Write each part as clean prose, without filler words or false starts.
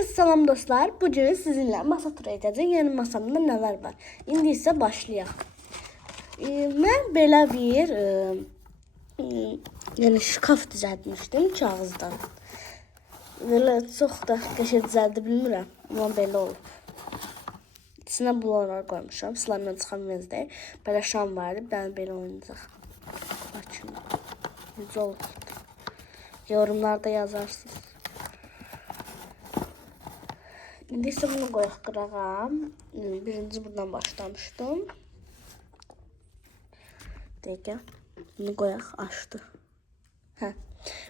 Herkese selam dostlar. Bugün sizinle masa turu edeceğim. Yani masamda neler var. İndi ise başlayalım. Ben belə bir yani şkaf düzəltmişdim kağızdan. Belə çox da qəşəng düzəldə bilmirəm, amma belə olub. İçinə bulanlar qoymuşam. Slime'dan çıxan Wednesday. Belə şam vardı. Ben belə oynayacaq. Bakın. Necə oldu? Yorumlarda yazarsınız. İndi isə bunu qoyaq qırağa. Birinci buradan başlamışdım. Dəqiqə. Bunu qoyaq, açdı.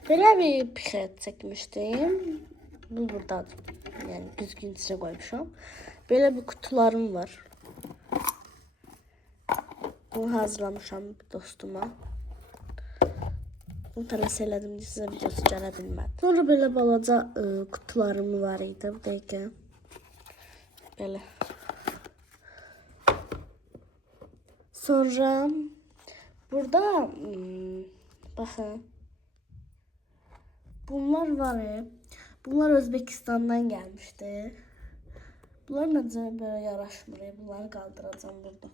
Belə bir pixet çəkmişdim. Bu buradadır. Yəni düzgün içine qoymuşam. Belə bir kutularım var. Bunu hazırlamışam dostuma. Bunu tələs elədim ki, sizə videosu gələ bilmədi. Sonra belə balaca kutularım var idi. Bu dəqiqə. Belə. Sonra burada baxın. Bunlar var. Bunlar Özbekistan'dan gelmişti. Bunlar necə belə yaraşmır. Bunları qaldıracağım burada.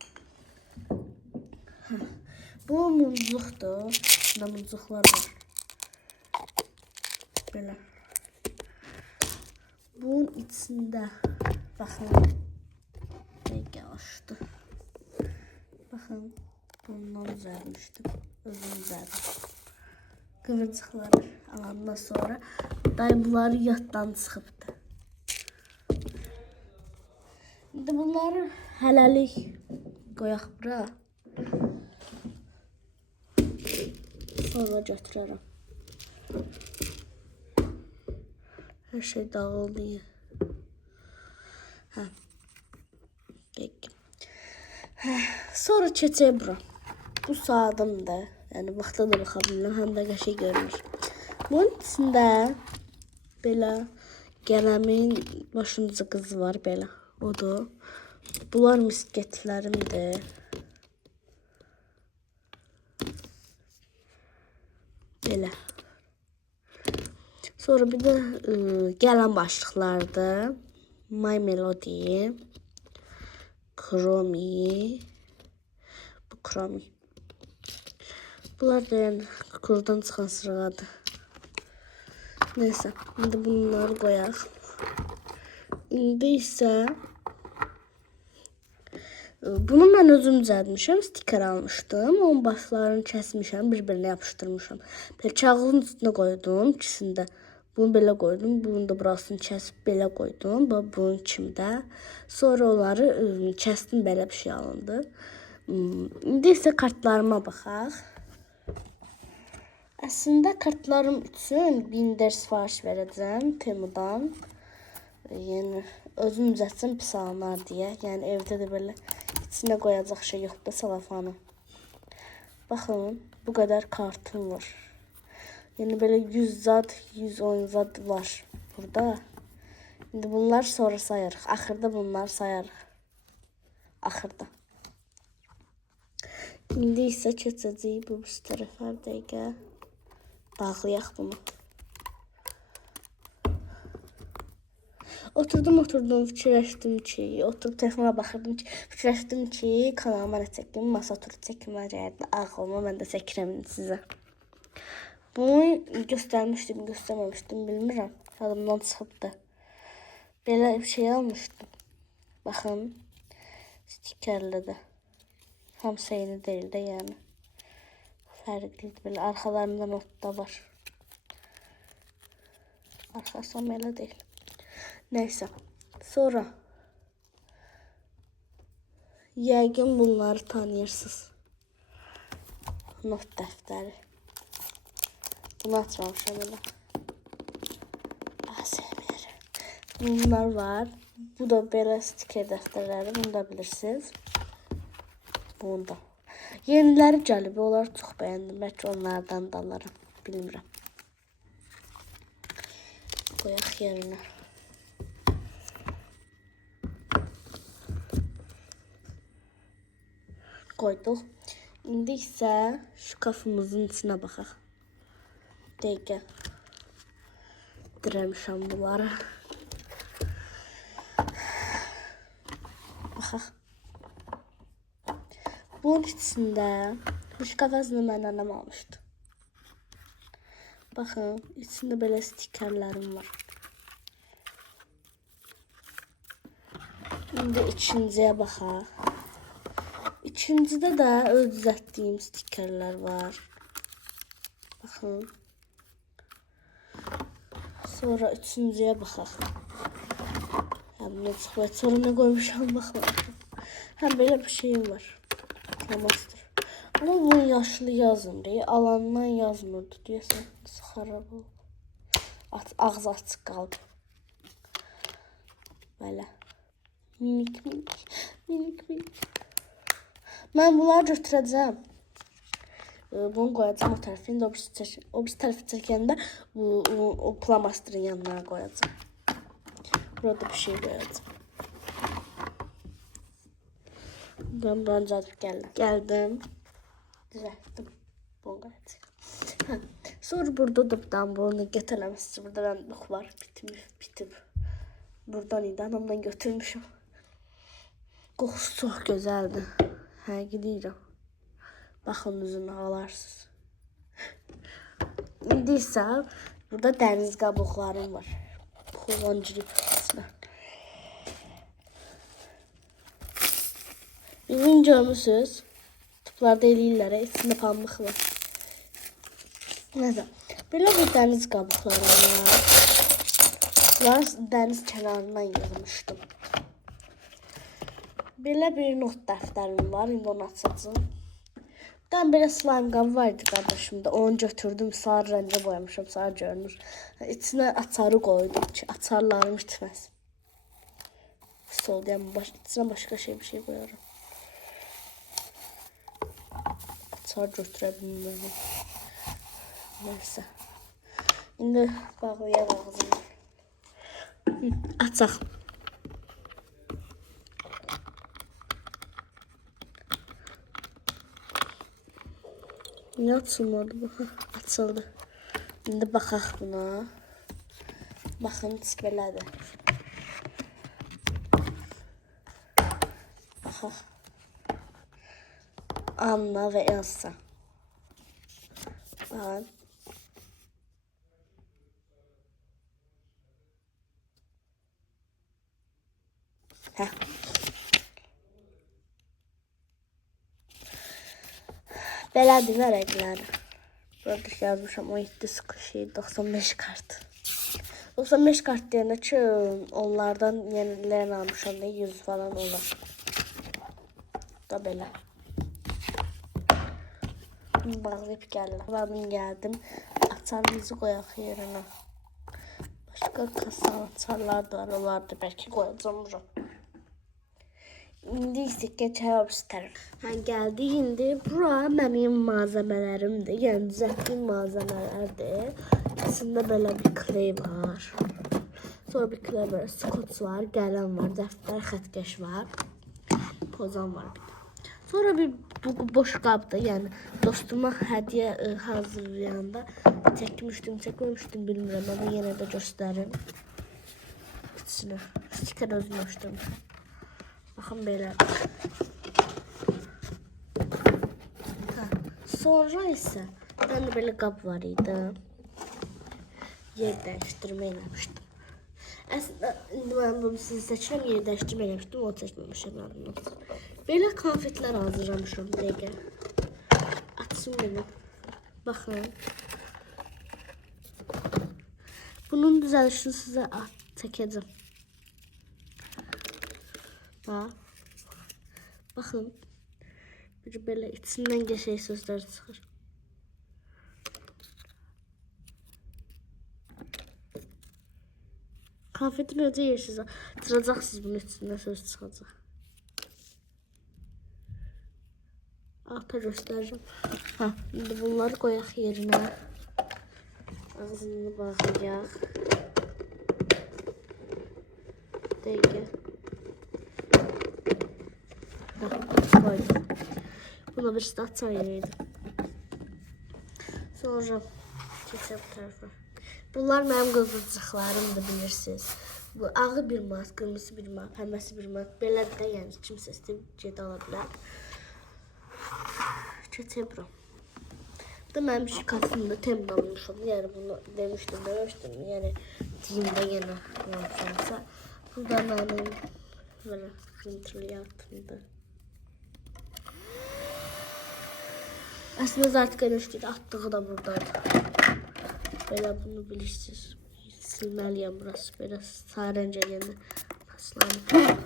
Bu muzluqdur. Burada muzluqlar var. Belə. Bunun içində baxın. Dəqiqə açdı. Baxın. Bundan düzəlmişdim. Özüm düzəldim. Kıvırcıqları alandan sonra dayı bunları yaddan çıxıbdı. İndi bunları hələlik qoyaq bura. Sonra götürərəm. Her şey dağıldı. Peki. Sonra keçək bura. Bu saatımdır. Yəni vaxta da baxa bilirəm, həm də qəşəng görünür. Bunun içində belə qələmin başımızda qızı var belə. Odur. Bunlar misketlərimdir. Belə. Sonra bir də gələn başlıqlardır. My Melody, Chromie, bu Chromie. Bunlar da yani kurdan çıxan sırğadır. Neyse, indi bunları qoyaq. İndi isə bunu mən özüm düzəltmişəm, stiker almışdım. Onun başlarını kəsmişəm, bir-birinə yapışdırmışam. Belə kağızın üstünə qoydum, ikisində. Bunu belə qoydum, bunu da burasını kəsib belə qoydum. Bunun kimi də. Sonra onları kəsdim, belə bir şey alındı. İndi isə kartlarıma baxaq. Aslında kartlarım üçün Binder sifariş verəcəm Temu'dan. Yəni özüm düzəltsəm pis alınır deyə. Yəni evdə də belə içinə qoyacaq şey yoxdur, salafanı. Baxın, bu qədər kartım var. Yəni belə 100 zad, 110 zad var burada. İndi bunlar sonra sayarıq. Axırda bunları sayarıq. Axırda. İndi isə keçəcəyik bu tərəfə dəqiqə. Bağlayaq bunu. Oturdum fikirləşdim ki, oturub telefona baxırdım ki, fikirləşdim ki, kanalıma nə çəkim, masa turu çəkmə gəldi ağlıma, mən də çəkirəm sizə. Bunu göstərməmişdim, bilmirəm. Yadımdan çıxıbdı. Belə bir şey almışdım. Baxın, stikerlədi. Hamısı eyni deyil də yəni. Fərqlidir belə. Arxalarında not da var. Arxası elə deyil. Neyse. Sonra yəqin bunları tanıyırsınız. Not dəftəri. Bunu açmamışam elə. ASMR. Bunlar var. Bu da belə stiker dəftərləri. Bunu da bilirsiniz. Bunu da. Yeniləri gəlib, onları çox bəyəndim. Bəlkə onlardan da alarım, bilmirəm. Qoyaq yerinə. Qoyduq. İndi isə şkafımızın içinə baxaq. Dəqiqə. Dirəmişəm bunları. Baxaq. Bunun içində müşkafazını mən anam almışdı. Baxın, içində belə stikerlərim var. İndi ikinciyə baxaq. İkincidə də öz düzəltdiyim stikerlər var. Baxın. Sonra üçüncüyə baxaq. Həm nə çıxır, sonra nə qoymuşam baxaq. Həm belə bir şeyim var. Flamaster. Ama bunun yaşlı yazmır. Alandan yazmırdı. Deyəsən, xarab oldu. Ağzı açıq qaldı. Belə. Minik. Mən bunları götürəcəm. Bunu qoyacam o tərəfini də o bir tərəfi çəkəndə o flamasterin yanına qoyacam. Burada bir şey qoyacam. Ben buradan geldim. Düzelttim. Bunu qoyacam. Sonra burada da bunu gətirəməsi. Burada bənduq var. Bitib. Buradan idi. Anamdan götürmüşüm. Qoxusu çox gözəldir. Gidiyorum. Baxın üzünü alarsınız. İndi isə burada dəniz qabıqlarım var. Kullanıcı kısmı. Bizim görmüsünüz. Tuplarda eləyirlər. İçində pambıq var. Nəsə. Belə bir dəniz qabıqlarım var. Bunları dəniz kənarından yığmışdım. Belə bir not dəftərim var. İndi onu açacağım. Bir tane belə slime qabı vardı qardaşımda. Onu götürdüm. Sarı rəngə boyamışam. Sarı görünür. İçinə açarı qoydum ki, açarlarım itməsin. Pis oldu. Yəni içinə başqa bir şey qoyarım. Açar götürə bilmirəm. Neyse. İndi bağlayaq ağzını. Açaq. Niye açılmadı bu? Açıldı. Şimdi baxaq buna. Baxın, belədir. Baxaq. Anna ve Elsa. Baxın. Hə. Belədir və rəngləri. Burada yazmışam 17 şey 95 kart. 95 kart deyəndə ki, onlardan yenilərini almışam da 100 falan olur. Da belə. Bağlayıb gəldim. Gəldim. Açarımızı qoyaq yerinə. Başqa kasa açarlar da var. Onlar da bəlkə qoyacam bura. İndi isə keçək o tərəf. Gəldik indi. Bura mənim malzemələrimdir. Yəni düzəltdiyim malzemələrdir. İçində belə bir kley var. Sonra bir kley var, skoç var, qələm var, dəftər, xəttkeş var. Pozan var bir də. Sonra bir boş qabda, yəni dostuma hədiyyə hazırlayanda çəkməmişdim bilmirəm, amma yenə də göstərim. İçinə stiker özüm açdım. Baxın belə. Sonra isə məndə belə qab var idi. Yer dəyişdirmə eləmişdim. Əslində indi mən bunu sizi seçirəm, yer dəyişdirmə eləmişdim, o çəkməmişəm yadımdan. Belə konfetlər hazırlamışam bir dəqiqə. Açsın bunu. Baxın. Bunun düzəlişini sizə çəkəcəm. Baxın. Bir belə içindən geçək sözlər çıxır. Konfeti necə yeyirsiniz? Atıracaqsınız bunun içindən söz çıxacaq. Alta göstərəcəm. İndi bunları qoyaq yerinə. Ağzını bağlayaq. Dəqiqə. Koydum. Buna bir işte açar yeriydi. Sonra keçək bu tərəfə. Bunlar mənim qızılcıqlarımdır, bilirsiniz. Bu ağı bir manat, qırmızı bir manat, pəmbəsi bir manat. Belədir də, yəni kimsə istəyib gedə ala bilər. Keçək bura. Bu da mənim şikasımda temdə almışım. Yəni bunu demişdim. Yəni diyimdə yenə almışamsa. Bu da mənim belə printerliyatımdır. Aslında zaten göstərir, atdığı da buradadır. Belə bunu bilirsiniz. Silməliyəm burası. Belə sarıncə yenə paslanır.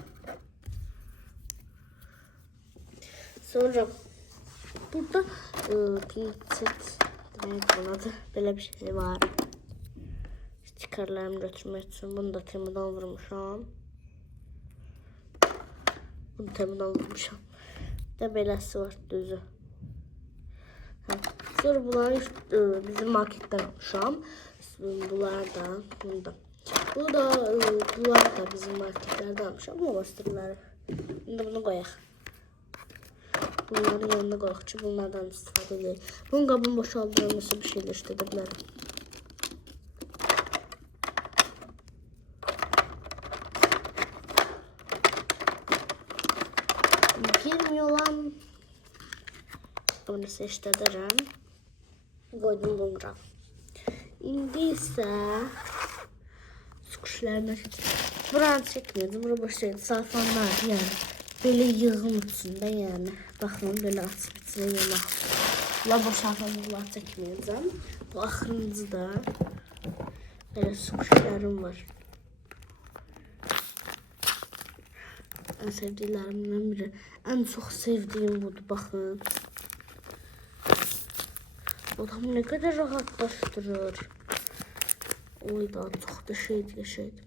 Sonra burada pincet demək bunadır. Belə bir şey var. Stikerlərimi götürmək üçün bunu da temidən vurmuşam. Bunu temidən vurmuşam. Bir də beləsi var düzü. Sonra bunları bizim marketdən almışam. Bunlar da, bunda. Bunlar da bizim marketlərdən almışam. Bu bastırları. Şimdi bunu qoyaq. Bunların yanına qoyaq ki, bunlardan istifadə edək. Bunun qabını boşaldığımızı bir şeylə işlədə bilərəm. Girmiyor lan. Bunu seçtirəm. Qoydum bunlara. İndi isə su kuşlarına buranı çəkməyəcəm. Bura boş şeydir. Sarfanlar, yəni belə yığım içində, yəni baxın, belə açıb içinə yemək. Bunlar boşaltma bunlar çəkməyəcəm. Bu axırıncı da belə su kuşlarım var. Ən sevdiklərimdən biri. Ən çox sevdiyim budur, baxın. Adam ne kadar rahatlaştırır. Oy da çok da şeydi.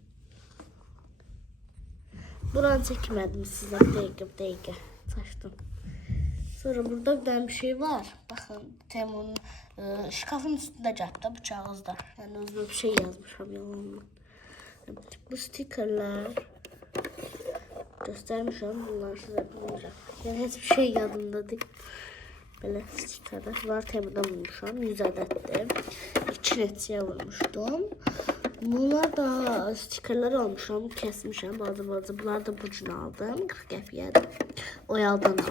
Buranı çekmedim size. Bir dakika. Saçtım. Sonra burada bir tane bir şey var. Bakın Temun'un şkafın üstünde capta bıçağızda. Yani özüme bir şey yazmışım yalanla. Bu stikerler göstermişim. Bunlar size bulacağım. Yani hiçbir şey yadımda değil. Belə stikerler var. Temu'dan bulmuşam. 100 adətdir. 2 neçəyə vurmuşdum. Bunlar da stikerler almışam. Kesmişəm. Bazı. Bunlar da bu cür aldım. 40 qəpiyyədir. Oyaldan aldım.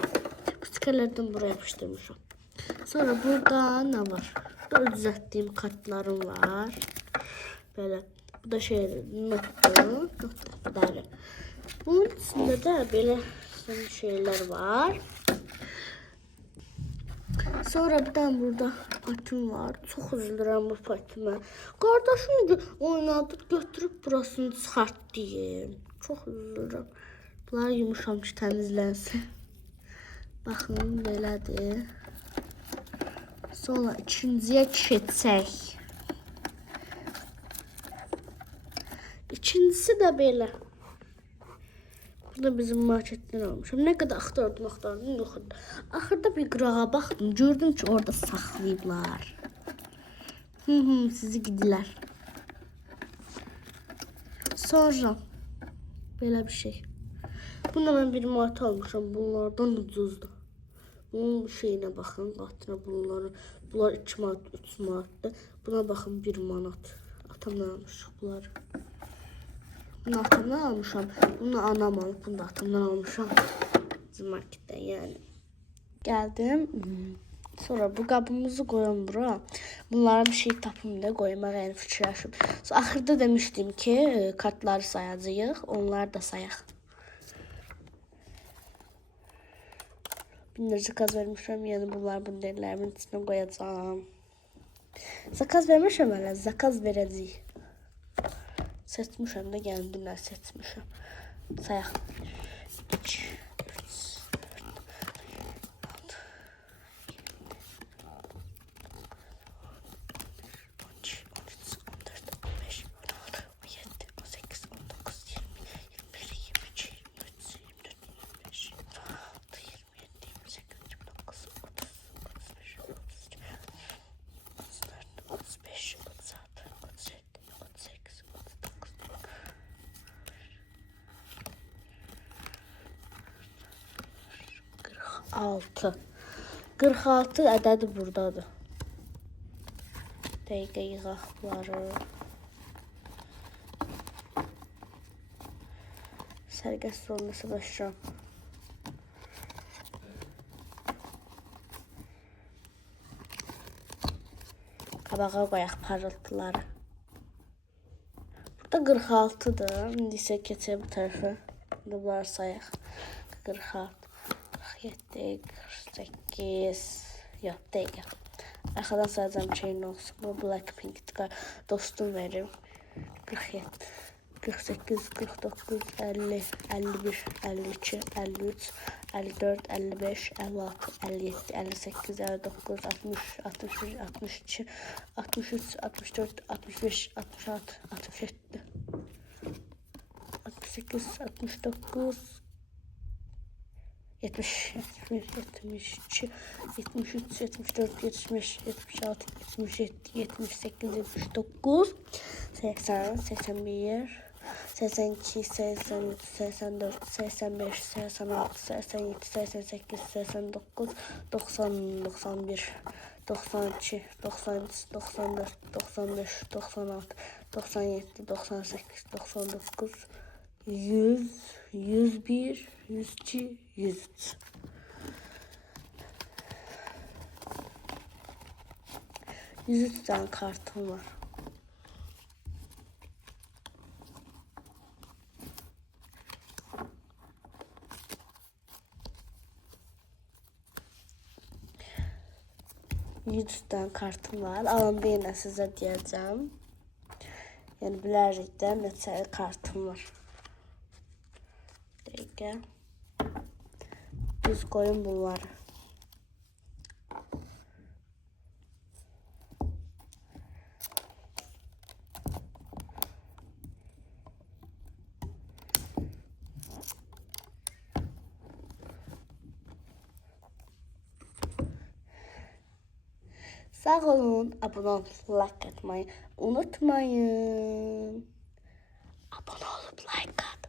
Bu stikerlerden buraya yapıştırmışam. Sonra burada ne var? Burada düzəltdiyim kartlarım var. Belə. Bu da şey notdu. Bunun içində də belə şeyler var. Sonra bir tane burada patım var. Çok üzülürüm bu patıma. Kardeşim oynadı götürüp burasını çıxart diyeyim. Çok üzülürüm. Bunlar yumuşamış temizlensin. Bakın belədir. Sonra ikinciyə keçək. İkincisi de belə. Bu da bizim marketten almışım. Ne kadar aktardım yoxdur. Axırda bir qırağa baxdım. Gördüm ki orada saxlayıblar. Sizi gidilər. Sonra belə bir şey. Bunda ben bir manat almışım. Bunlardan ucuzdur. Bunun şeyine bakın. Qatına bunlar 2 manat, 3 manatdır. Buna bakın 1 manat. Atamdan almışıq bunları. Bunu atamdan almışam. Bunu anam alıp bunu da atamdan almışam. Bizim marketten yani. Geldim. Sonra bu qabımızı koyalım bura. Bunlara bir şey tapım da koymaq yəni fikirləşim. Axırda demişdim ki kartları sayacağıq. Onları da sayaq. Bir zakaz vermişəm. Yəni bunlar bu dərlərimin içine koyacağım. Zakaz vermişəm hələ. Zakaz verəcəyik. Seçmişəm də kendimden seçmişəm. Sayaq. 2, 3, 46 ədədi buradadır. Dəqiqə yığaq bunları. Sərgəsiz olmasa başlayıram. Qabağa qoyaq parıltıları. Burada 46'dır. İndi isə keçək bu tərəfə. Bunları sayaq. 46, 47, 48. Yox, deyil. Arxadan sayacağım şeyin olsun. Bu Blackpink dostum verim. 47, 48, 49, 50, 51, 52, 53, 54, 55, 56, 57, 58, 59, 60, 61, 62, 63, 64, 65, 66, 67, 68, 69, 70, 71, 72, 73, 74, 75, 76, 77, 78, 79, 80, 81, 82, 83, 84, 85, 86, 87, 88, 89, 90, 91, 92, 93, 94, 95, 96, 97, 98, 99, 100, 101, 102, 103. 103 tane kartım var. %'den kartım var. Alanda yine size diyeceğim. Yani bilərlikdən neçə kartım var. Dəqiqə. Düz koyun bunları. Sağ olun, abone olup like atmayı unutmayın. Abone olup like at.